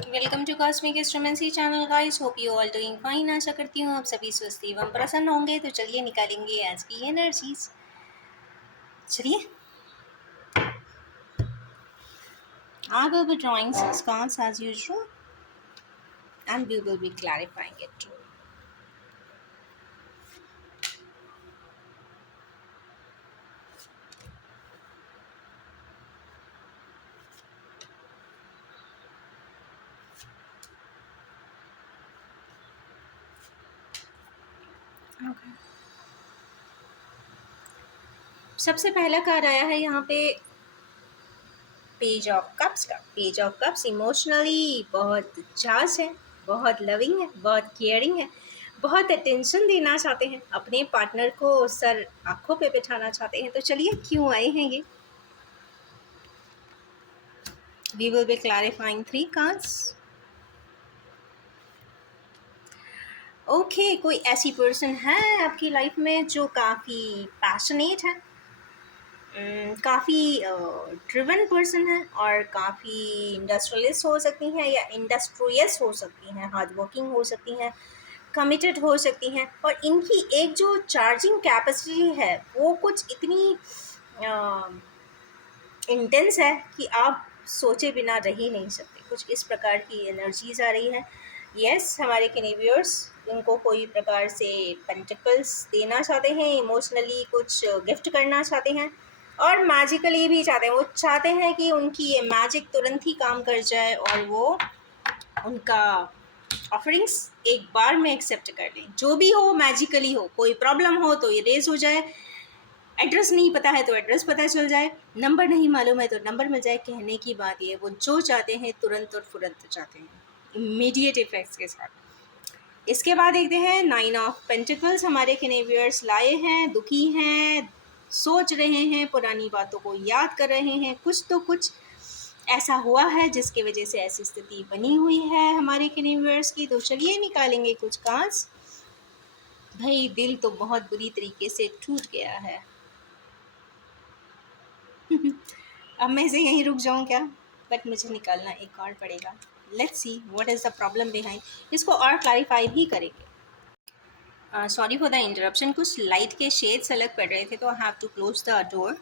Welcome to cosmic astromancy channel guys. Hope you all doing fine. आशा करती हूँ आप सभी स्वस्थ एवं प्रसन्न होंगे। तो चलिए निकालेंगे आज की एनर्जीज। चलिए, I will be drawing six cards as usual and we will be clarifying it too. Okay. सबसे पहला कार्ड आया है यहाँ पे पेज ऑफ कप्स का। पेज ऑफ कप्स इमोशनली बहुत जाज है, बहुत लविंग है, बहुत केयरिंग है, बहुत अटेंशन देना चाहते हैं, अपने पार्टनर को सर आंखों पे बिठाना चाहते हैं। तो चलिए, क्यों आए हैं ये, we will be clarifying three cards. Okay, कोई ऐसी पर्सन है आपकी लाइफ में जो काफ़ी पैशनेट है, काफ़ी ड्रिवन पर्सन है और काफ़ी इंडस्ट्रियलिस्ट हो सकती हैं या इंडस्ट्रियस हो सकती हैं, हार्ड वर्किंग हो सकती हैं, कमिटेड हो सकती हैं। और इनकी एक जो चार्जिंग कैपेसिटी है वो कुछ इतनी इंटेंस है कि आप सोचे बिना रह ही नहीं सकते। कुछ इस प्रकार की एनर्जीज आ रही है। यस, हमारे कैनिवियर्स उनको कोई प्रकार से पेंटिकल्स देना चाहते हैं, इमोशनली कुछ गिफ्ट करना चाहते हैं और मैजिकली भी चाहते हैं। वो चाहते हैं कि उनकी ये मैजिक तुरंत ही काम कर जाए और वो उनका ऑफरिंग्स एक बार में एक्सेप्ट कर लें। जो भी हो मैजिकली हो, कोई प्रॉब्लम हो तो ये रेज हो जाए, एड्रेस नहीं पता है तो एड्रेस पता चल जाए, नंबर नहीं मालूम है तो नंबर मिल जाए। कहने की बात ये, वो जो चाहते हैं तुरंत और फुरंत चाहते हैं, इमीडिएट इफेक्ट्स के साथ। इसके बाद देखते हैं नाइन ऑफ पेंटिकल्स। हमारे कैनिवियर्स लाए हैं, दुखी हैं, सोच रहे हैं, पुरानी बातों को याद कर रहे हैं। कुछ तो कुछ ऐसा हुआ है जिसकी वजह से ऐसी स्थिति बनी हुई है हमारे कैनिवियर्स की। तो चलिए निकालेंगे कुछ कार्ड्स। भाई, दिल तो बहुत बुरी तरीके से टूट गया है। अब मैं इसे यहीं रुक जाऊं क्या, बट मुझे निकालना एक और पड़ेगा। Let's see what is the problem behind. इसको और क्लैरिफाई भी करेंगे। सॉरी फॉर द इंटरप्शन, कुछ लाइट के शेड्स अलग पड़ रहे थे तो I have to close the door.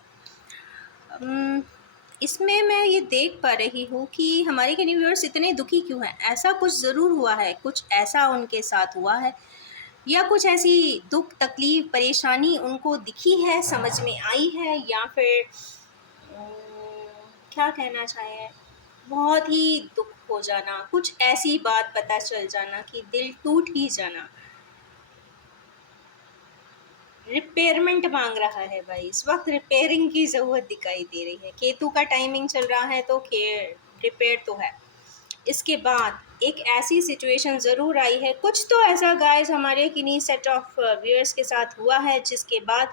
इसमें मैं ये देख पा रही हूँ कि हमारे कैनिवियर्स इतने दुखी क्यों हैं। ऐसा कुछ ज़रूर हुआ है, कुछ ऐसा उनके साथ हुआ है या कुछ ऐसी दुख तकलीफ परेशानी उनको दिखी है, समझ में आई है, या फिर क्या कहना चाहें, बहुत ही दुख हो जाना, कुछ ऐसी बात पता चल जाना कि दिल टूट ही जाना। रिपेयरमेंट मांग रहा है भाई, इस वक्त रिपेयरिंग की ज़रूरत दिखाई दे रही है। केतु का टाइमिंग चल रहा है तो रिपेयर तो है। इसके बाद एक ऐसी सिचुएशन ज़रूर आई है, कुछ तो ऐसा गाइस हमारे किन्हीं सेट ऑफ व्यूअर्स के साथ हुआ है जिसके बाद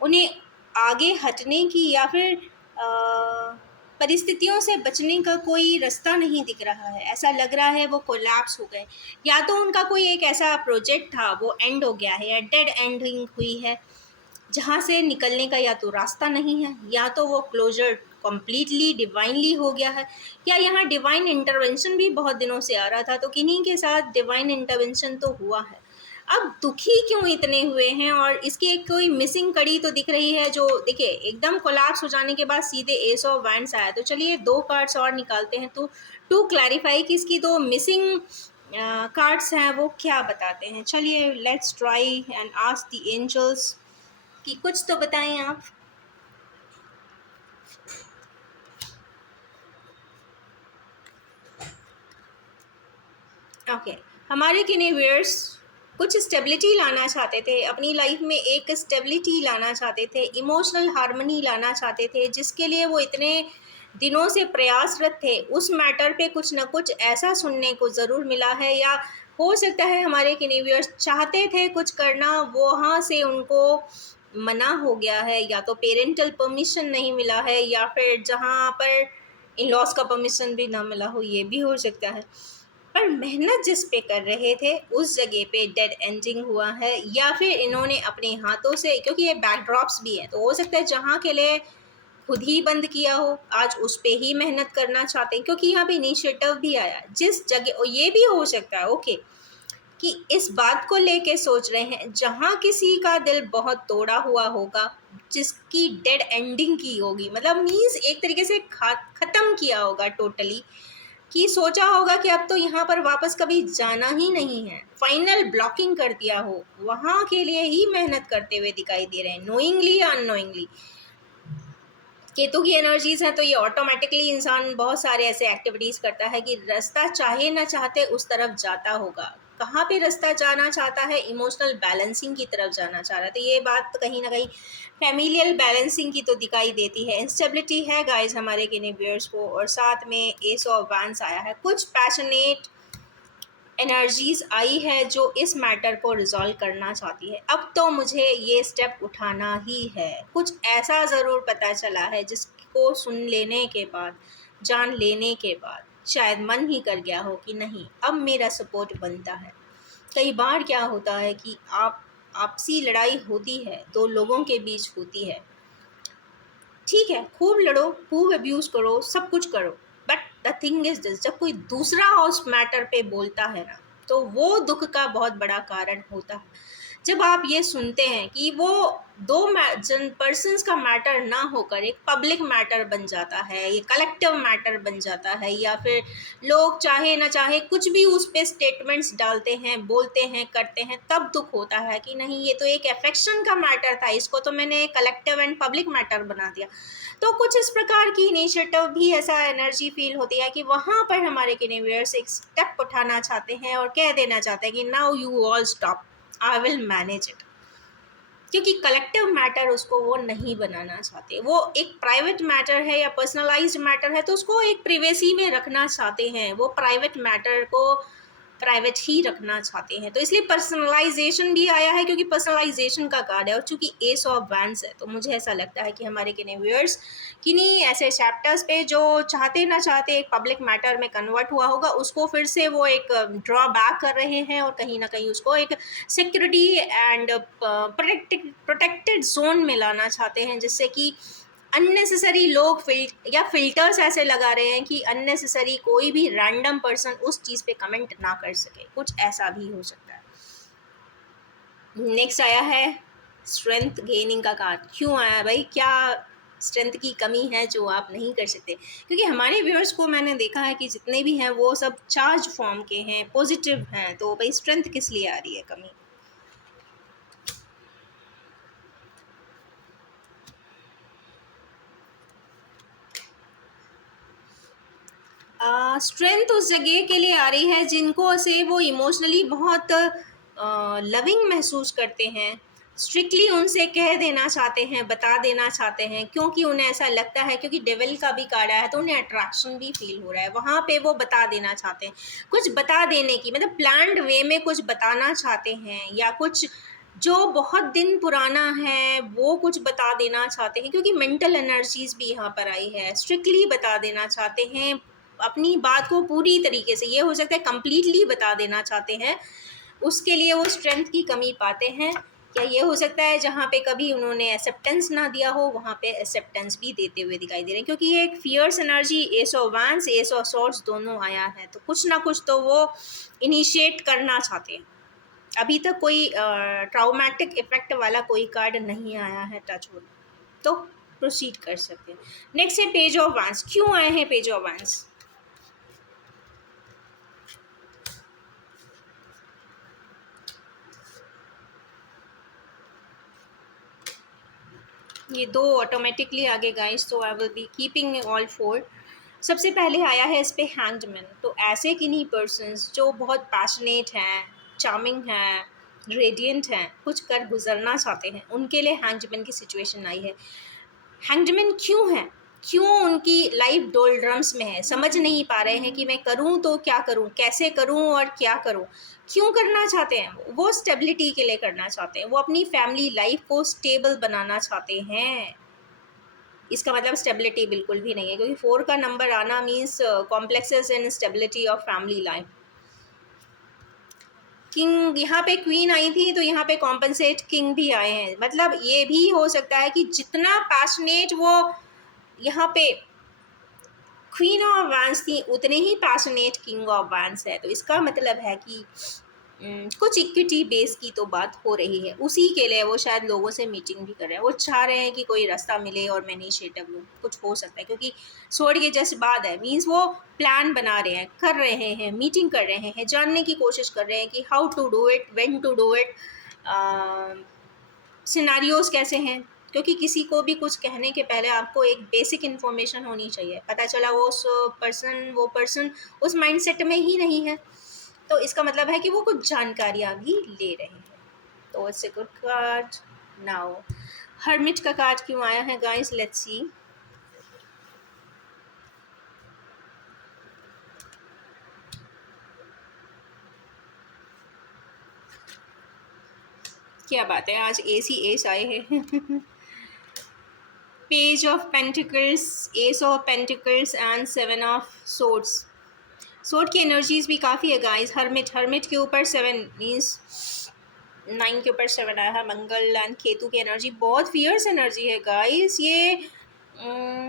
उन्हें आगे हटने की या फिर परिस्थितियों से बचने का कोई रास्ता नहीं दिख रहा है। ऐसा लग रहा है वो कोलैप्स हो गए, या तो उनका कोई एक ऐसा प्रोजेक्ट था वो एंड हो गया है या डेड एंडिंग हुई है जहाँ से निकलने का या तो रास्ता नहीं है, या तो वो क्लोजर कम्प्लीटली डिवाइनली हो गया है, या यहाँ डिवाइन इंटरवेंशन भी बहुत दिनों से आ रहा था तो किन्हीं के साथ डिवाइन इंटरवेंशन तो हुआ है। अब दुखी क्यों इतने हुए हैं, और इसकी एक कोई मिसिंग कड़ी तो दिख रही है। जो देखिए एकदम कोलैप्स हो जाने के बाद सीधे एस ऑफ वैंड्स आया। तो चलिए दो कार्ड्स और निकालते हैं तो टू क्लैरिफाई कि इसकी दो मिसिंग कार्ड्स हैं वो क्या बताते हैं। चलिए let's try and ask the angels कि कुछ तो बताएं आप। ओके, हमारे कैनिवियर्स कुछ स्टेबिलिटी लाना चाहते थे अपनी लाइफ में, एक स्टेबिलिटी लाना चाहते थे, इमोशनल हार्मनी लाना चाहते थे, जिसके लिए वो इतने दिनों से प्रयासरत थे। उस मैटर पे कुछ ना कुछ ऐसा सुनने को ज़रूर मिला है, या हो सकता है हमारे कैनिवियर्स चाहते थे कुछ करना, वो वहाँ से उनको मना हो गया है, या तो पेरेंटल परमिशन नहीं मिला है, या फिर जहाँ पर इन लॉज का परमिशन भी ना मिला हो, ये भी हो सकता है। पर मेहनत जिस पे कर रहे थे उस जगह पे डेड एंडिंग हुआ है, या फिर इन्होंने अपने हाथों से, क्योंकि ये बैकड्रॉप्स भी है तो हो सकता है जहाँ के लिए खुद ही बंद किया हो, आज उस पे ही मेहनत करना चाहते हैं, क्योंकि यहाँ पे इनिशिएटिव भी आया जिस जगह। और ये भी हो सकता है ओके कि इस बात को लेके सोच रहे हैं जहाँ किसी का दिल बहुत तोड़ा हुआ होगा, जिसकी डेड एंडिंग की होगी, मतलब मीन्स एक तरीके से ख़त्म किया होगा टोटली, कि सोचा होगा कि अब तो यहाँ पर वापस कभी जाना ही नहीं है, फाइनल ब्लॉकिंग कर दिया हो, वहाँ के लिए ही मेहनत करते हुए दिखाई दे रहे हैं, नोइंगली या अननोइंगली। केतु की एनर्जीज है तो ये ऑटोमेटिकली इंसान बहुत सारे ऐसे एक्टिविटीज़ करता है कि रास्ता चाहे ना चाहते उस तरफ जाता होगा। कहाँ पे रास्ता जाना चाहता है? इमोशनल बैलेंसिंग की तरफ जाना चाह रहा है। तो ये बात तो कहीं ना कहीं फैमिलियल बैलेंसिंग की तो दिखाई देती है। इंस्टेबिलिटी है गाइस हमारे व्यूअर्स को, और साथ में एस ऑफ वैंड्स आया है। कुछ पैशनेट एनर्जीज आई है जो इस मैटर को रिजॉल्व करना चाहती है। अब तो मुझे ये स्टेप उठाना ही है, कुछ ऐसा ज़रूर पता चला है जिसको सुन लेने के बाद, जान लेने के बाद शायद मन ही कर गया हो कि नहीं, अब मेरा सपोर्ट बनता है। कई बार क्या होता है कि आपसी लड़ाई होती है, दो लोगों के बीच होती है, ठीक है, खूब लड़ो, खूब अब्यूज़ करो, सब कुछ करो, but the thing is this, जब कोई दूसरा उस मैटर पे बोलता है ना, तो वो दुख का बहुत बड़ा कारण होता है। जब आप ये सुनते हैं कि वो दो जन पर्सन्स का मैटर ना होकर एक पब्लिक मैटर बन जाता है, ये कलेक्टिव मैटर बन जाता है, या फिर लोग चाहे ना चाहे कुछ भी उस पे स्टेटमेंट्स डालते हैं, बोलते हैं, करते हैं, तब दुख होता है कि नहीं, ये तो एक अफेक्शन का मैटर था, इसको तो मैंने कलेक्टिव एंड पब्लिक मैटर बना दिया। तो कुछ इस प्रकार की इनिशिएटिव भी, ऐसा एनर्जी फील होती है कि वहाँ पर हमारे व्यूअर्स एक स्टेप उठाना चाहते हैं और कह देना चाहते हैं कि now you all stop, I will manage it. क्योंकि कलेक्टिव मैटर उसको वो नहीं बनाना चाहते, वो एक प्राइवेट मैटर है या पर्सनलाइज्ड मैटर है तो उसको एक प्रिवेसी में रखना चाहते हैं, वो प्राइवेट मैटर को प्राइवेट ही रखना चाहते हैं। तो इसलिए पर्सनलाइजेशन भी आया है, क्योंकि पर्सनलाइजेशन का कार्ड है, और चूंकि एस ऑफ वैंड्स है तो मुझे ऐसा लगता है कि हमारे व्यूअर्स किन्हीं ऐसे चैप्टर्स पे जो चाहते ना चाहते एक पब्लिक मैटर में कन्वर्ट हुआ होगा, उसको फिर से वो एक ड्रॉ बैक कर रहे हैं और कहीं ना कहीं उसको एक सिक्योरिटी एंड प्रोटेक्टेड जोन में लाना चाहते हैं, जिससे कि अननेसेसरी लोग फिल्टर्स ऐसे लगा रहे हैं कि अननेसेसरी कोई भी रैंडम पर्सन उस चीज़ पे कमेंट ना कर सके, कुछ ऐसा भी हो सकता है। नेक्स्ट आया है स्ट्रेंथ गेनिंग का कार्ड। क्यों आया भाई? क्या स्ट्रेंथ की कमी है जो आप नहीं कर सकते? क्योंकि हमारे व्यूअर्स को मैंने देखा है कि जितने भी हैं वो सब चार्ज फॉर्म के हैं, पॉजिटिव हैं, तो भाई स्ट्रेंथ किस लिए आ रही है कमी? स्ट्रेंथ उस जगह के लिए आ रही है जिनको से वो इमोशनली बहुत लविंग महसूस करते हैं, स्ट्रिक्टली उनसे कह देना चाहते हैं, बता देना चाहते हैं, क्योंकि उन्हें ऐसा लगता है, क्योंकि डेविल का भी कार्ड आया है तो उन्हें अट्रैक्शन भी फील हो रहा है, वहाँ पे वो बता देना चाहते हैं, कुछ बता देने की मतलब प्लान्ड वे में कुछ बताना चाहते हैं, या कुछ जो बहुत दिन पुराना है वो कुछ बता देना चाहते हैं, क्योंकि मेंटल एनर्जीज भी यहाँ पर आई है, स्ट्रिक्टली बता देना चाहते हैं अपनी बात को पूरी तरीके से, ये हो सकता है कंप्लीटली बता देना चाहते हैं, उसके लिए वो स्ट्रेंथ की कमी पाते हैं। क्या ये हो सकता है जहाँ पे कभी उन्होंने एक्सेप्टेंस ना दिया हो वहाँ पे एक्सेप्टेंस भी देते हुए दिखाई दे रहे हैं, क्योंकि ये एक fierce energy, ace of wands, ace of swords दोनों आया है, तो कुछ ना कुछ तो वो इनिशिएट करना चाहते हैं। अभी तक कोई ट्राउमेटिक इफेक्ट वाला कोई कार्ड नहीं आया है, टच वुड, तो प्रोसीड कर सकते हैं। नेक्स्ट है पेज ऑफ वैंड्स। क्यों आए हैं पेज ऑफ वैंड्स? ये दो ऑटोमेटिकली आगे गाइस, तो I will be keeping all four. सबसे पहले आया है इस पे हैंग्ड मैन। तो ऐसे किन्हीं पर्सन्स जो बहुत पैशनेट हैं, चार्मिंग हैं, रेडिएंट हैं, कुछ कर गुजरना चाहते हैं, उनके लिए हैंग्ड मैन की सिचुएशन आई है। हैंग्डमैन क्यों है? क्यों उनकी लाइफ डोलड्रम्स में है? समझ नहीं पा रहे हैं कि मैं करूं तो क्या करूं, कैसे करूं और क्या करूं। क्यों करना चाहते हैं? वो स्टेबिलिटी के लिए करना चाहते हैं, वो अपनी फैमिली लाइफ को स्टेबल बनाना चाहते हैं। इसका मतलब स्टेबिलिटी बिल्कुल भी नहीं है, क्योंकि 4 का नंबर आना means complexes in stability of family life. King, यहाँ पे क्वीन आई थी तो यहाँ पे कॉम्पनसेट किंग भी आए हैं, मतलब ये भी हो सकता है कि जितना पैशनेट वो यहाँ पे क्वीन ऑफ वैंस थी, उतने ही पैशनेट किंग ऑफ वैंस है। तो इसका मतलब है कि कुछ इक्विटी बेस की तो बात हो रही है, उसी के लिए वो शायद लोगों से मीटिंग भी कर रहे हैं। वो चाह रहे हैं कि कोई रास्ता मिले और मैं इनिशिएटिव लूँ, कुछ हो सकता है, क्योंकि सोड के जस्ट बाद है, मीन्स वो प्लान बना रहे हैं, कर रहे हैं, मीटिंग कर रहे हैं, जानने की कोशिश कर रहे हैं कि how to do it, when to do it, scenarios कैसे हैं। क्योंकि किसी को भी कुछ कहने के पहले आपको एक बेसिक इन्फॉर्मेशन होनी चाहिए। पता चला वो पर्सन उस माइंडसेट में ही नहीं है, तो इसका मतलब है कि वो कुछ जानकारियाँ भी ले रहे हैं। तो it's a good card. Now hermit का कार्ड क्यों आया है गाइस, लेट्स सी। क्या बात है, आज एस ही एस आए हैं। Page of pentacles, S of pentacles and 7 of swords. Sword की एनर्जीज भी काफ़ी है गाइस। हर्मिट के ऊपर 7 मीन्स 9 के ऊपर 7 आया है। मंगल एंड केतु की एनर्जी बहुत फियर्स एनर्जी है गाइस। ये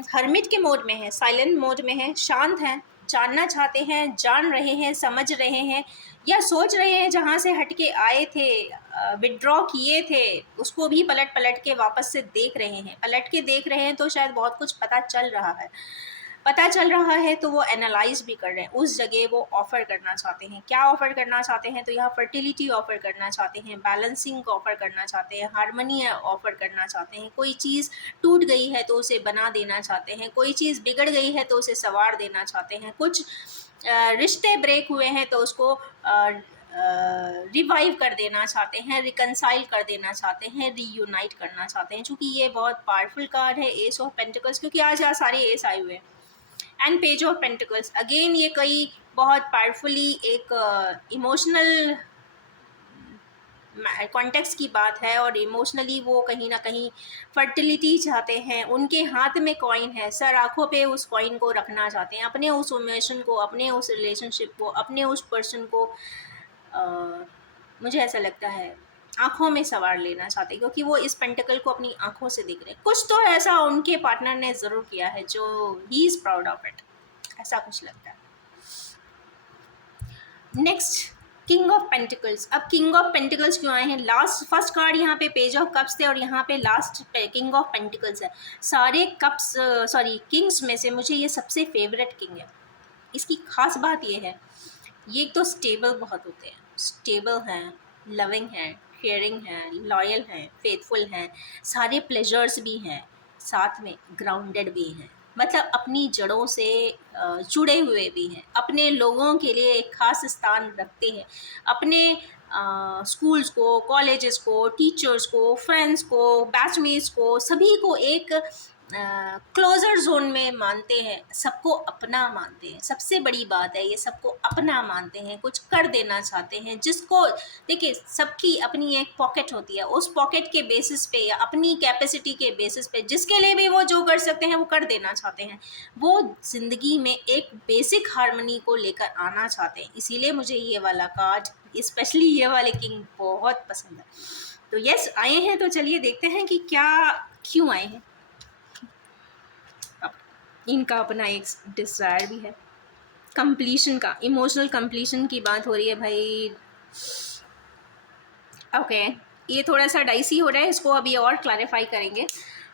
हर्मिट के मोड में है, साइलेंट मोड में है, शांत है, जानना चाहते हैं, जान रहे हैं, समझ रहे हैं, या सोच रहे हैं जहाँ से हट के आए थे, विड्रॉ किए थे, उसको भी पलट पलट के वापस से देख रहे हैं। पलट के देख रहे हैं तो शायद बहुत कुछ पता चल रहा है, तो वो एनालाइज भी कर रहे हैं। उस जगह वो ऑफ़र करना चाहते हैं। क्या ऑफ़र करना चाहते हैं? तो यहाँ फर्टिलिटी ऑफ़र करना चाहते हैं, बैलेंसिंग ऑफ़र करना चाहते हैं, हार्मनी ऑफ़र करना चाहते हैं। कोई चीज़ टूट गई है तो उसे बना देना चाहते हैं, कोई चीज़ बिगड़ गई है तो उसे संवार देना चाहते हैं, कुछ रिश्ते ब्रेक हुए हैं तो उसको रिवाइव कर देना चाहते हैं, रिकनसाइल कर देना चाहते हैं, रीयूनाइट करना चाहते हैं। चूँकि ये बहुत पावरफुल कार्ड है, एस ऑफ पेंटिकल्स, क्योंकि आज यहाँ सारे एस आए हुए हैं। And page of pentacles again, ये कई बहुत पावरफुली एक इमोशनल कॉन्टेक्स्ट की बात है, और इमोशनली वो कहीं ना कहीं फर्टिलिटी चाहते हैं। उनके हाथ में कॉइन है, सर आँखों पे उस कॉइन को रखना चाहते हैं, अपने उस इमोशन को, अपने उस रिलेशनशिप को, अपने उस पर्सन को, मुझे ऐसा लगता है आँखों में सवार लेना चाहते हैं, क्योंकि वो इस पेंटिकल को अपनी आँखों से देख रहे हैं। कुछ तो ऐसा उनके पार्टनर ने ज़रूर किया है जो he is proud of it, ऐसा कुछ लगता है। Next, king of pentacles. अब किंग ऑफ पेंटिकल्स क्यों आए हैं? लास्ट फर्स्ट कार्ड यहाँ पे पेज ऑफ कप्स थे, और यहाँ पे लास्ट किंग ऑफ पेंटिकल्स है। सारे कप्स किंग्स में से मुझे ये सबसे फेवरेट किंग है। इसकी खास बात ये है, ये एक तो स्टेबल बहुत होते हैं, स्टेबल हैं, लविंग हैं, केयरिंग हैं, लॉयल हैं, फेथफुल हैं, सारे प्लेजर्स भी हैं, साथ में ग्राउंडेड भी हैं, मतलब अपनी जड़ों से जुड़े हुए भी हैं, अपने लोगों के लिए एक खास स्थान रखते हैं, अपने स्कूल्स को, कॉलेजेस को, टीचर्स को, फ्रेंड्स को, बैचमेट्स को, सभी को एक क्लोजर जोन में मानते हैं, सबको अपना मानते हैं। सबसे बड़ी बात है ये, सबको अपना मानते हैं, कुछ कर देना चाहते हैं। जिसको देखिए, सबकी अपनी एक पॉकेट होती है, उस पॉकेट के बेसिस पे या अपनी कैपेसिटी के बेसिस पे जिसके लिए भी वो जो कर सकते हैं वो कर देना चाहते हैं। वो ज़िंदगी में एक बेसिक हार्मनी को लेकर आना चाहते हैं। इसीलिए मुझे ये वाला कार्ड, स्पेशली ये वाले किंग बहुत पसंद है। तो यस, आए हैं, तो चलिए देखते हैं कि क्या क्यों आए हैं। इनका अपना एक डिज़ायर भी है, कंप्लीशन का, इमोशनल कंप्लीशन की बात हो रही है भाई। ओके, ये थोड़ा सा डाइसी हो रहा है, इसको अभी और क्लैरिफाई करेंगे।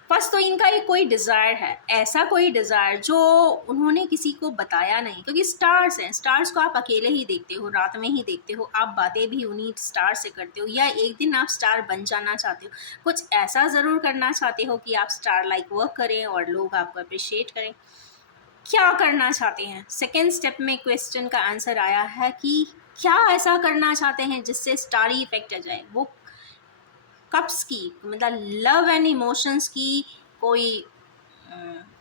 फर्स्ट तो इनका एक कोई डिज़ायर है, ऐसा कोई डिज़ायर जो उन्होंने किसी को बताया नहीं, क्योंकि स्टार्स हैं, स्टार्स को आप अकेले ही देखते हो, रात में ही देखते हो, आप बातें भी उन्हीं स्टार से करते हो, या एक दिन आप स्टार बन जाना चाहते हो, कुछ ऐसा ज़रूर करना चाहते हो कि आप स्टार लाइक वर्क करें और लोग आपको अप्रिशिएट करें। क्या करना चाहते हैं? सेकेंड स्टेप में क्वेश्चन का आंसर आया है कि क्या ऐसा करना चाहते हैं जिससे स्टारी इफेक्ट आ जाए। वो कप्स की, मतलब लव एंड इमोशंस की कोई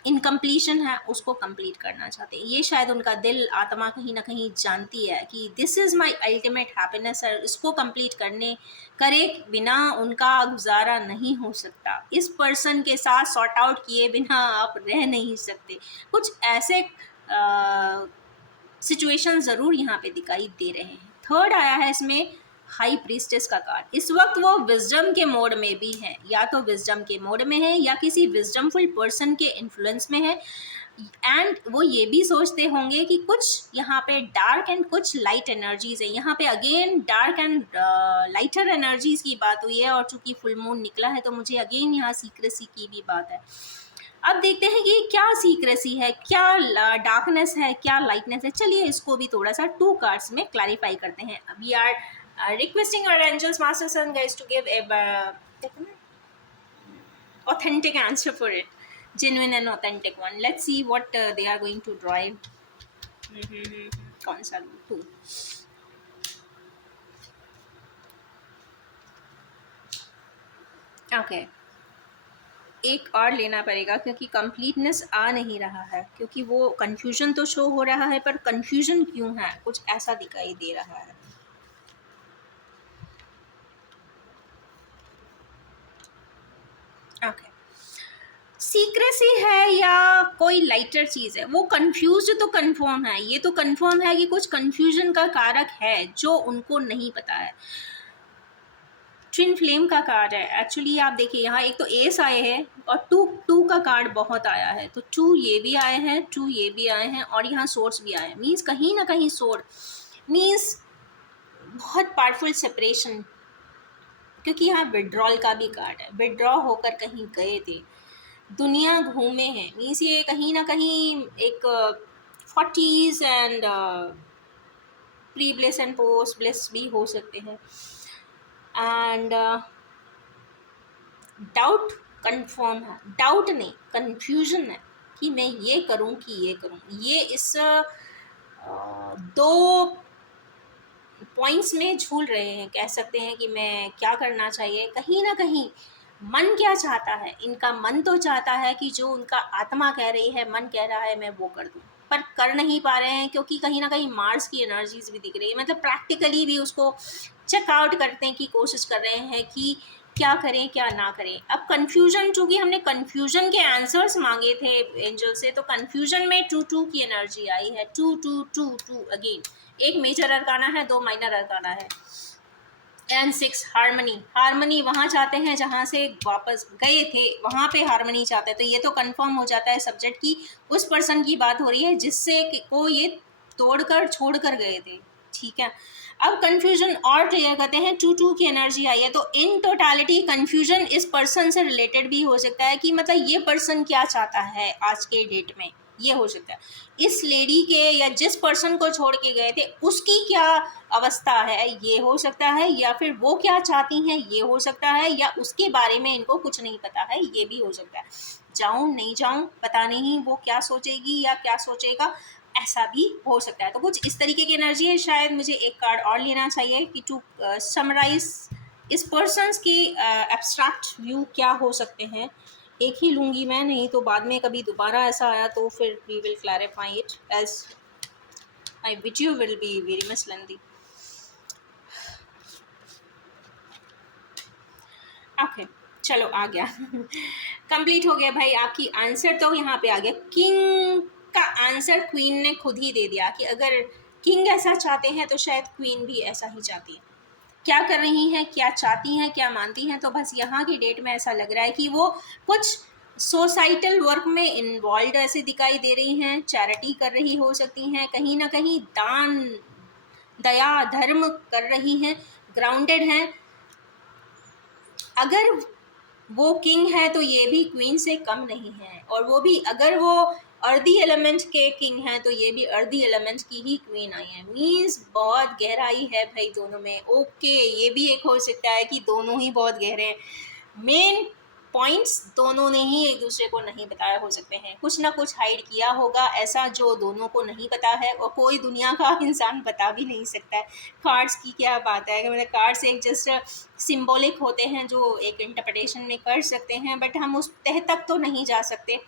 इनकम्प्लीशन है, उसको कंप्लीट करना चाहते हैं। ये शायद उनका दिल, आत्मा कहीं ना कहीं जानती है कि this is my ultimate happiness है, इसको कंप्लीट करे बिना उनका गुजारा नहीं हो सकता। इस पर्सन के साथ सॉर्ट आउट किए बिना आप रह नहीं सकते। कुछ ऐसे सिचुएशन ज़रूर यहाँ पे दिखाई दे रहे हैं। थर्ड आया है इसमें हाई प्रीस्टेस का कार्ड। इस वक्त वो विजडम के मोड में भी है, या तो विजडम के मोड में है या किसी विजडमफुल पर्सन के इन्फ्लुएंस में है, एंड वो ये भी सोचते होंगे कि कुछ यहाँ पे डार्क एंड कुछ लाइट एनर्जीज है। यहाँ पे again dark and lighter energies की बात हुई है, और चूंकि फुल मून निकला है तो मुझे अगेन यहाँ सीक्रेसी की भी बात है। अब देखते हैं कि क्या सीक्रेसी है, क्या डार्कनेस है, क्या लाइटनेस है। चलिए इसको भी थोड़ा सा 2 कार्ड्स में क्लैरिफाई करते हैं। We are requesting our angels, masters and guides to give a authentic answer for it, genuine and authentic one. Let's see what they are going to drive. कौन सा लूं? 2. ओके, एक और लेना पड़ेगा क्योंकि कंप्लीटनेस आ नहीं रहा है, क्योंकि वो कंफ्यूजन तो शो हो रहा है, पर कंफ्यूजन क्यों है, कुछ ऐसा दिखाई दे रहा है। ओके, सीक्रेसी है या कोई लाइटर चीज़ है, वो कंफ्यूज तो कंफर्म है, ये तो कंफर्म है कि कुछ कंफ्यूजन का कारक है जो उनको नहीं पता है। ट्विन फ्लेम का कार्ड है एक्चुअली। आप देखिए यहाँ एक तो एस आए हैं और टू का कार्ड बहुत आया है, तो 2 ये भी आए हैं, 2 ये भी आए हैं, और यहाँ सोर्स भी आए हैं। मीन्स कहीं ना कहीं सोर्स मीन्स बहुत पावरफुल सेपरेशन, क्योंकि यहाँ विड्रॉल का भी कार्ड है। विड्रॉ होकर कहीं गए थे, दुनिया घूमे हैं, मीन्स ये कहीं ना कहीं एक 40s and pre bliss and post bliss भी हो सकते हैं। एंड डाउट कंफर्म है, डाउट नहीं कंफ्यूजन है कि मैं ये करूं कि ये करूं। ये इस 2 पॉइंट्स में झूल रहे हैं, कह सकते हैं कि मैं क्या करना चाहिए। कहीं ना कहीं मन क्या चाहता है, इनका मन तो चाहता है कि जो उनका आत्मा कह रही है, मन कह रहा है मैं वो कर दूं, पर कर नहीं पा रहे हैं, क्योंकि कहीं ना कहीं मार्स की एनर्जीज भी दिख रही है। मतलब प्रैक्टिकली भी उसको चेकआउट करने की कोशिश कर रहे हैं कि क्या करें क्या ना करें। अब कन्फ्यूजन, चूँकि हमने कन्फ्यूजन के आंसर्स मांगे थे एंजल से, तो कन्फ्यूजन में 2 की एनर्जी आई है। 2 अगेन, एक मेजर अरकाना है, 2 माइनर अरकाना है, एंड 6 हारमनी वहाँ चाहते हैं जहाँ से वापस गए थे, वहाँ पे हारमनी चाहते हैं। तो ये तो कंफर्म हो जाता है सब्जेक्ट की उस पर्सन की बात हो रही है जिससे को ये तोड़कर छोड़कर गए थे। ठीक है, अब कंफ्यूजन और क्लियर करते हैं। 2 की एनर्जी आई है, तो इन टोटालिटी कंफ्यूजन इस पर्सन से रिलेटेड भी हो सकता है कि मतलब ये पर्सन क्या चाहता है आज के डेट में, ये हो सकता है। इस लेडी के या जिस पर्सन को छोड़ के गए थे उसकी क्या अवस्था है, ये हो सकता है, या फिर वो क्या चाहती हैं, ये हो सकता है, या उसके बारे में इनको कुछ नहीं पता है, ये भी हो सकता है। जाऊं नहीं जाऊं पता नहीं, वो क्या सोचेगी या क्या सोचेगा, ऐसा भी हो सकता है। तो कुछ इस तरीके की एनर्जी है। शायद मुझे एक कार्ड और लेना चाहिए कि टू समराइज इस पर्सन्स की एब्स्ट्रैक्ट व्यू क्या हो सकते हैं। एक ही लूँगी मैं, नहीं तो बाद में कभी दोबारा ऐसा आया तो फिर we will clarify it as my video will be very much lengthy. Okay, चलो आ गया कंप्लीट हो गया भाई। आपकी आंसर तो यहाँ पे आ गया। किंग का आंसर क्वीन ने खुद ही दे दिया कि अगर किंग ऐसा चाहते हैं तो शायद क्वीन भी ऐसा ही चाहती है। क्या कर रही हैं, क्या चाहती हैं, क्या मानती हैं, तो बस यहाँ की डेट में ऐसा लग रहा है कि वो कुछ सोसाइटल वर्क में इन्वॉल्व ऐसे दिखाई दे रही हैं, चैरिटी कर रही हो सकती हैं, कहीं ना कहीं दान दया धर्म कर रही हैं, ग्राउंडेड हैं। अगर वो किंग है तो ये भी क्वीन से कम नहीं है, और वो भी अगर वो अर्दी एलिमेंट के किंग हैं तो ये भी अर्दी एलिमेंट की ही क्वीन आई है। मीन्स बहुत गहराई है भाई दोनों में। ओके, ये भी एक हो सकता है कि दोनों ही बहुत गहरे हैं। मेन पॉइंट्स दोनों ने ही एक दूसरे को नहीं बताया हो सकते हैं, कुछ ना कुछ हाइड किया होगा ऐसा जो दोनों को नहीं पता है, और कोई दुनिया का इंसान बता भी नहीं सकता है। कार्ड्स की क्या बात है, मतलब कार्ड्स एक जस्ट सिंबॉलिक होते हैं जो एक इंटरप्रिटेशन में कर सकते हैं, बट हम उस तह तक तो नहीं जा सकते।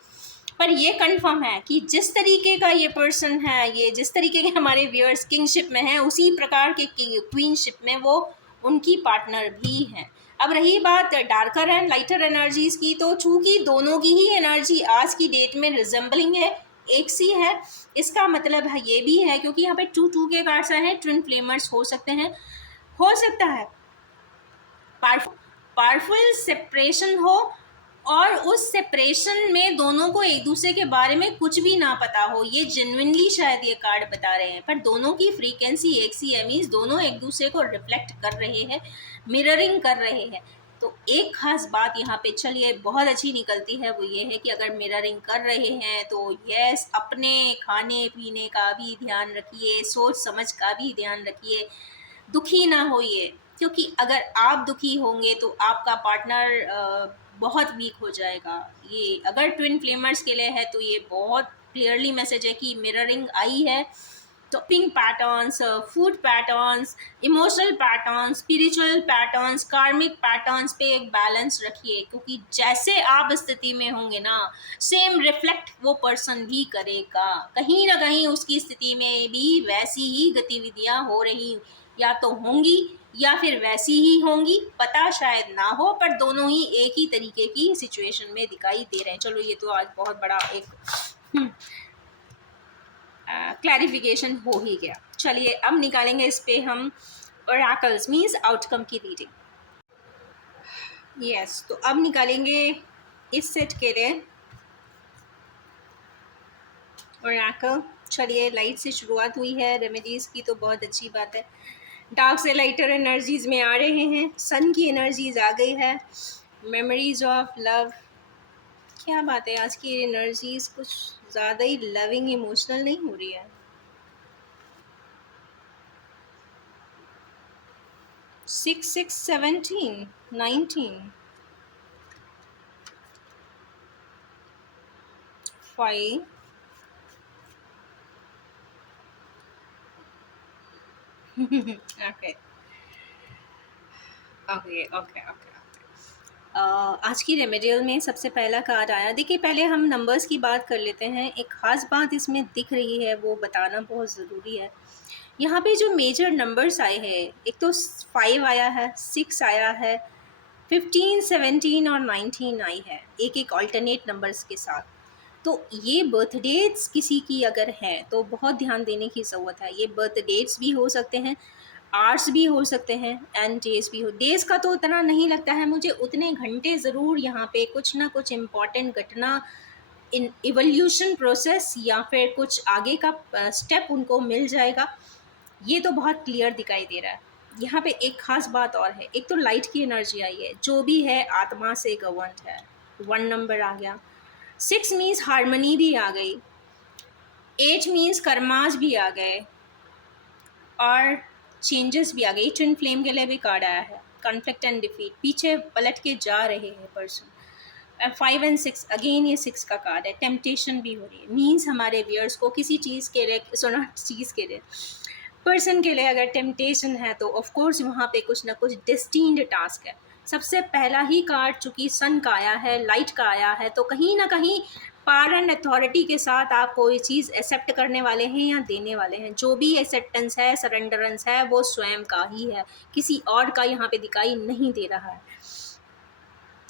पर ये कंफर्म है कि जिस तरीके का ये पर्सन है, ये जिस तरीके के हमारे व्यूअर्स किंगशिप में हैं, उसी प्रकार के क्वीनशिप में वो उनकी पार्टनर भी हैं। अब रही बात डार्कर एंड लाइटर एनर्जीज की, तो चूंकि दोनों की ही एनर्जी आज की डेट में रिजेंबलिंग है, एक सी है, इसका मतलब है ये भी है क्योंकि यहाँ पे 2 के कार्ड्स आए हैं, ट्विन फ्लेमर्स हो सकते हैं। हो सकता है पावरफुल सेपरेशन हो, और उस सेपरेशन में दोनों को एक दूसरे के बारे में कुछ भी ना पता हो। ये जेन्युइनली शायद ये कार्ड बता रहे हैं, पर दोनों की फ्रीक्वेंसी एक सी है, मीन्स दोनों एक दूसरे को रिफ्लेक्ट कर रहे हैं, मिररिंग कर रहे हैं। तो एक खास बात यहाँ पे चलिए बहुत अच्छी निकलती है, वो ये है कि अगर मिररिंग कर रहे हैं तो यस, अपने खाने पीने का भी ध्यान रखिए, सोच समझ का भी ध्यान रखिए, दुखी ना होइए, क्योंकि अगर आप दुखी होंगे तो आपका पार्टनर बहुत वीक हो जाएगा। ये अगर ट्विन फ्लेमर्स के लिए है तो ये बहुत क्लियरली मैसेज है कि मिररिंग आई है। तो pink patterns, food patterns, emotional patterns, spiritual patterns, कार्मिक पैटर्न्स पे एक बैलेंस रखिए, क्योंकि जैसे आप स्थिति में होंगे ना, सेम रिफ्लेक्ट वो पर्सन भी करेगा। कहीं ना कहीं उसकी स्थिति में भी वैसी ही गतिविधियां हो रही या तो होंगी या फिर वैसी ही होंगी, पता शायद ना हो, पर दोनों ही एक ही तरीके की सिचुएशन में दिखाई दे रहे हैं। चलो ये तो आज बहुत बड़ा एक क्लैरिफिकेशन हो ही गया। चलिए अब निकालेंगे इस पे हम ओरेकल्स मीन्स आउटकम की रीडिंग। यस, तो अब निकालेंगे इस सेट के लिए ओरेकल। चलिए लाइट से शुरुआत हुई है, रेमेडीज़ की तो बहुत अच्छी बात है। डार्क से लाइटर एनर्जीज़ में आ रहे हैं, सन की एनर्जीज आ गई है, मेमोरीज ऑफ लव। क्या बात है, आज की एनर्जीज कुछ ज़्यादा ही लविंग इमोशनल नहीं हो रही है। 6 6 17 19 5 ओके ओके ओके ओके। आज की रेमेडियल में सबसे पहला कार्ड आया। देखिए पहले हम नंबर्स की बात कर लेते हैं। एक ख़ास बात इसमें दिख रही है, वो बताना बहुत ज़रूरी है। यहाँ पे जो मेजर नंबर्स आए हैं, एक तो 5 आया है, 6 आया है, 15 17 और 19 आई है, एक एक ऑल्टरनेट नंबर्स के साथ। तो ये बर्थ डेट्स किसी की अगर है तो बहुत ध्यान देने की ज़रूरत है। ये बर्थ डेट्स भी हो सकते हैं, आवर्स भी हो सकते हैं, एंड डेज भी हो। डेज का तो उतना नहीं लगता है मुझे, उतने घंटे ज़रूर यहाँ पे कुछ ना कुछ इम्पॉर्टेंट घटना, इन इवोल्यूशन प्रोसेस या फिर कुछ आगे का स्टेप उनको मिल जाएगा। ये तो बहुत क्लियर दिखाई दे रहा है। यहाँ पे एक खास बात और है, एक तो लाइट की एनर्जी आई है, जो भी है आत्मा से गवर्न है। 1 नंबर आ गया, 6 मीन्स हारमनी भी आ गई, 8 मीन्स कर्माज भी आ गए, और चेंजेस भी आ गई। ट्विन फ्लेम के लिए भी कार्ड आया है, कॉन्फ्लिक्ट एंड डिफीट, पीछे पलट के जा रहे हैं पर्सन। 5 एंड 6 अगेन ये 6 का कार्ड है, टेम्पटेशन भी हो रही है। मीन्स हमारे व्यूअर्स को किसी चीज़ के लिए, सुना चीज़ के लिए, पर्सन के लिए अगर टेम्पटेशन है तो ऑफ कोर्स वहाँ पे कुछ ना कुछ डेस्टिन्ड टास्क है। सबसे पहला ही कार्ड चूँकि सन का आया है, लाइट का आया है, तो कहीं ना कहीं पावर एंड अथॉरिटी के साथ आप कोई चीज़ एक्सेप्ट करने वाले हैं या देने वाले हैं। जो भी एक्सेप्टेंस है, सरेंडरेंस है, वो स्वयं का ही है, किसी और का यहाँ पे दिखाई नहीं दे रहा है।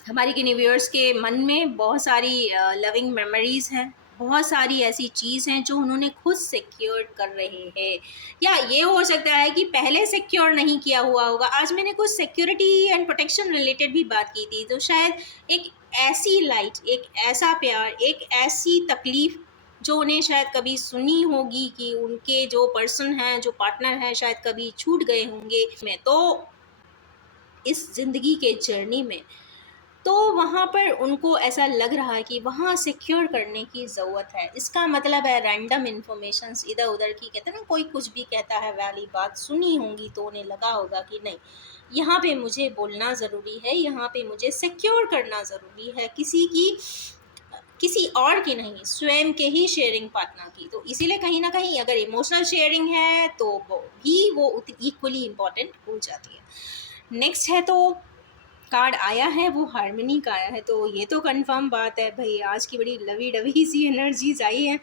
हमारे किन्हीं व्यूअर्स के मन में बहुत सारी लविंग मेमोरीज़ हैं, बहुत सारी ऐसी चीज़ हैं जो उन्होंने खुद सिक्योर कर रहे हैं, या ये हो सकता है कि पहले सिक्योर नहीं किया हुआ होगा। आज मैंने कुछ सिक्योरिटी एंड प्रोटेक्शन रिलेटेड भी बात की थी, तो शायद एक ऐसी लाइट, एक ऐसा प्यार, एक ऐसी तकलीफ़ जो उन्हें शायद कभी सुनी होगी कि उनके जो पर्सन हैं, जो पार्टनर हैं, शायद कभी छूट गए होंगे। मैं तो इस ज़िंदगी के जर्नी में, तो वहाँ पर उनको ऐसा लग रहा है कि वहाँ सिक्योर करने की ज़रूरत है। इसका मतलब है रैंडम इन्फॉर्मेशंस इधर उधर की, कहते हैं ना कोई कुछ भी कहता है, वाली बात सुनी होंगी तो उन्हें लगा होगा कि नहीं, यहाँ पे मुझे बोलना ज़रूरी है, यहाँ पे मुझे सिक्योर करना ज़रूरी है, किसी और की नहीं, स्वयं के ही शेयरिंग पार्टनर की। तो इसीलिए कहीं ना कहीं अगर इमोशनल शेयरिंग है तो वो इक्वली इम्पॉर्टेंट हो जाती है। नेक्स्ट है तो कार्ड आया है वो हारमनी का आया है, तो ये तो कंफर्म बात है भाई, आज की बड़ी लवी डवी सी एनर्जीज आई हैं,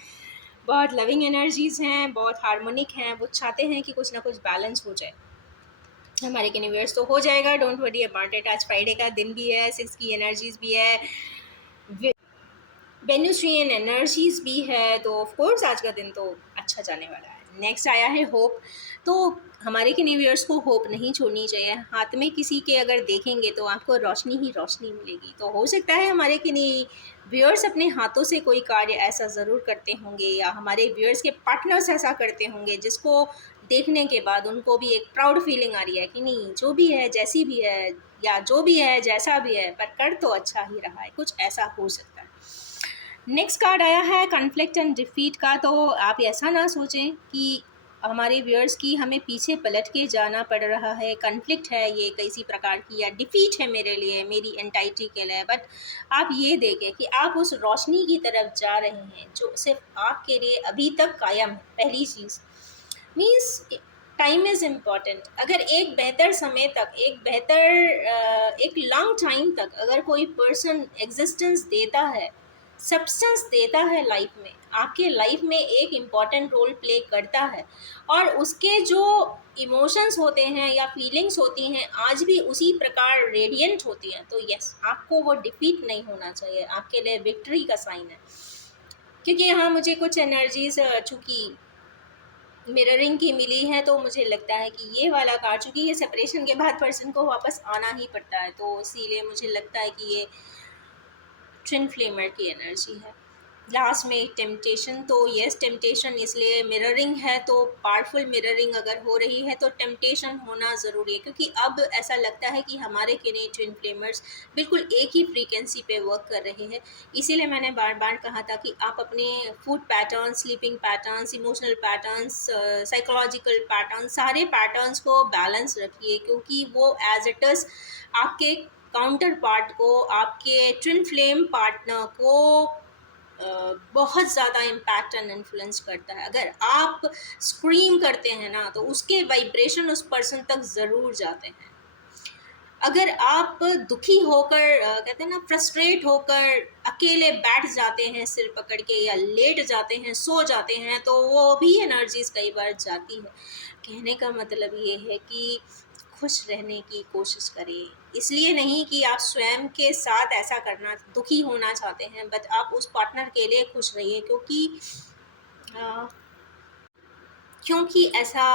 बहुत लविंग एनर्जीज हैं, बहुत हार्मोनिक हैं। वो चाहते हैं कि कुछ ना कुछ बैलेंस हो जाए हमारे के यूनिवर्स, तो हो जाएगा, डोंट वरी अबाउट इट। आज फ्राइडे का दिन भी है, 6 की एनर्जीज भी है, वेनुसियन एनर्जीज भी है, तो ऑफ कोर्स आज का दिन तो अच्छा जाने वाला है। नेक्स्ट आया है होप। तो हमारे के व्यूअर्स को होप नहीं छोड़नी चाहिए। हाथ में किसी के अगर देखेंगे तो आपको रोशनी ही रोशनी मिलेगी। तो हो सकता है हमारे के व्यूअर्स अपने हाथों से कोई कार्य ऐसा ज़रूर करते होंगे, या हमारे व्यूअर्स के पार्टनर्स ऐसा करते होंगे जिसको देखने के बाद उनको भी एक प्राउड फीलिंग आ रही है कि नहीं, जो भी है, जैसी भी है, या जो भी है, जैसा भी है, पर कर तो अच्छा ही रहा है। कुछ ऐसा हो सकता है। नेक्स्ट कार्ड आया है कॉन्फ्लिक्ट एंड डिफीट का। तो आप ऐसा ना सोचें कि हमारे व्यूअर्स की हमें पीछे पलट के जाना पड़ रहा है। कॉन्फ्लिक्ट है ये किसी प्रकार की, या डिफीट है मेरे लिए, मेरी एंटाइटी के लिए। बट आप ये देखें कि आप उस रोशनी की तरफ जा रहे हैं जो सिर्फ आपके लिए अभी तक कायम है। पहली चीज़ मीन्स टाइम इज़ इम्पॉर्टेंट। अगर एक बेहतर समय तक, एक लॉन्ग टाइम तक अगर कोई पर्सन एग्जिस्टेंस देता है, सब्सटेंस देता है लाइफ में, आपके लाइफ में एक इम्पॉर्टेंट रोल प्ले करता है, और उसके जो इमोशंस होते हैं या फीलिंग्स होती हैं आज भी उसी प्रकार रेडिएंट होती हैं, तो यस, आपको वो डिफीट नहीं होना चाहिए, आपके लिए विक्ट्री का साइन है। क्योंकि यहाँ मुझे कुछ एनर्जीज चूँकि मिररिंग की मिली है, तो मुझे लगता है कि ये वाला कार्ड, चूँकि ये सेपरेशन के बाद पर्सन को वापस आना ही पड़ता है, तो इसीलिए मुझे लगता है कि ये ट्विन फ्लेमर की एनर्जी है। लास्ट में टेम्पटेशन, तो यस, टेम्पटेशन इसलिए मिररिंग है, तो पावरफुल मिररिंग अगर हो रही है तो टेम्पटेशन होना ज़रूरी है, क्योंकि अब ऐसा लगता है कि हमारे के लिए ट्विन फ्लेमर्स बिल्कुल एक ही फ्रीक्वेंसी पे वर्क कर रहे हैं। इसीलिए मैंने बार बार कहा था कि आप अपने food patterns, sleeping patterns, emotional patterns, psychological patterns, सारे पैटर्न्स को बैलेंस रखिए, क्योंकि वो एज इट इज़ आपके काउंटर पार्ट को, आपके ट्विन फ्लेम पार्टनर को बहुत ज़्यादा इम्पैक्ट एंड इन्फ्लुएंस करता है। अगर आप स्क्रीम करते हैं ना, तो उसके वाइब्रेशन उस पर्सन तक ज़रूर जाते हैं। अगर आप दुखी होकर, कहते हैं ना, फ्रस्ट्रेट होकर अकेले बैठ जाते हैं सिर पकड़ के, या लेट जाते हैं, सो जाते हैं, तो वो भी एनर्जीज कई बार जाती है। कहने का मतलब ये है कि खुश रहने की कोशिश करें। इसलिए नहीं कि आप स्वयं के साथ ऐसा करना, दुखी होना चाहते हैं, बट आप उस पार्टनर के लिए खुश रहिए, क्योंकि ऐसा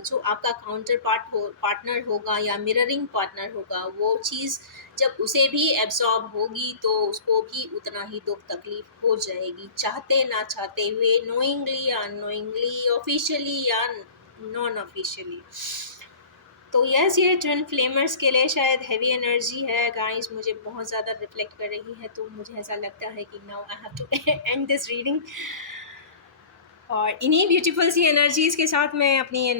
जो आपका काउंटर पार्टनर होगा या मिररिंग पार्टनर होगा, वो चीज़ जब उसे भी एब्जॉर्ब होगी तो उसको भी उतना ही दुख तकलीफ हो जाएगी, चाहते ना चाहते हुए, नोइंगली या अननोइंगली, ऑफिशियली या नॉन ऑफिशियली। तो यस, ये ट्विन फ्लेमर्स के लिए शायद हैवी एनर्जी है गाइस, मुझे बहुत ज़्यादा रिफ्लेक्ट कर रही है, तो मुझे ऐसा लगता है कि now I have to end this reading. और इन्हीं ब्यूटीफुल सी एनर्जीज़ के साथ मैं अपनी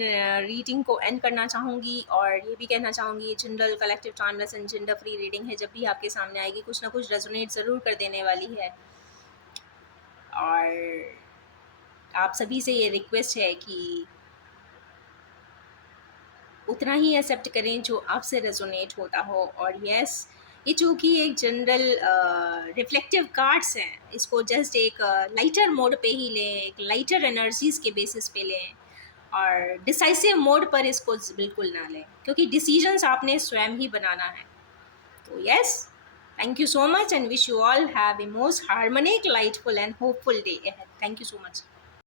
रीडिंग को एंड करना चाहूँगी, और ये भी कहना चाहूँगी, ये general collective timeless and gender free reading है। जब भी आपके सामने आएगी कुछ ना कुछ रेजोनेट ज़रूर कर देने वाली है। और आप सभी से ये रिक्वेस्ट है कि उतना ही एक्सेप्ट करें जो आपसे रेजोनेट होता हो। और यस, ये चूँकि एक जनरल रिफ्लेक्टिव कार्ड्स हैं, इसको जस्ट एक लाइटर मोड पे ही लें, एक लाइटर एनर्जीज़ के बेसिस पे लें, और डिसाइसिव मोड पर इसको बिल्कुल ना लें, क्योंकि डिसीजंस आपने स्वयं ही बनाना है। तो yes, thank you so much, and wish you all have a most harmonic, lightful and hopeful day ahead. Thank you so much.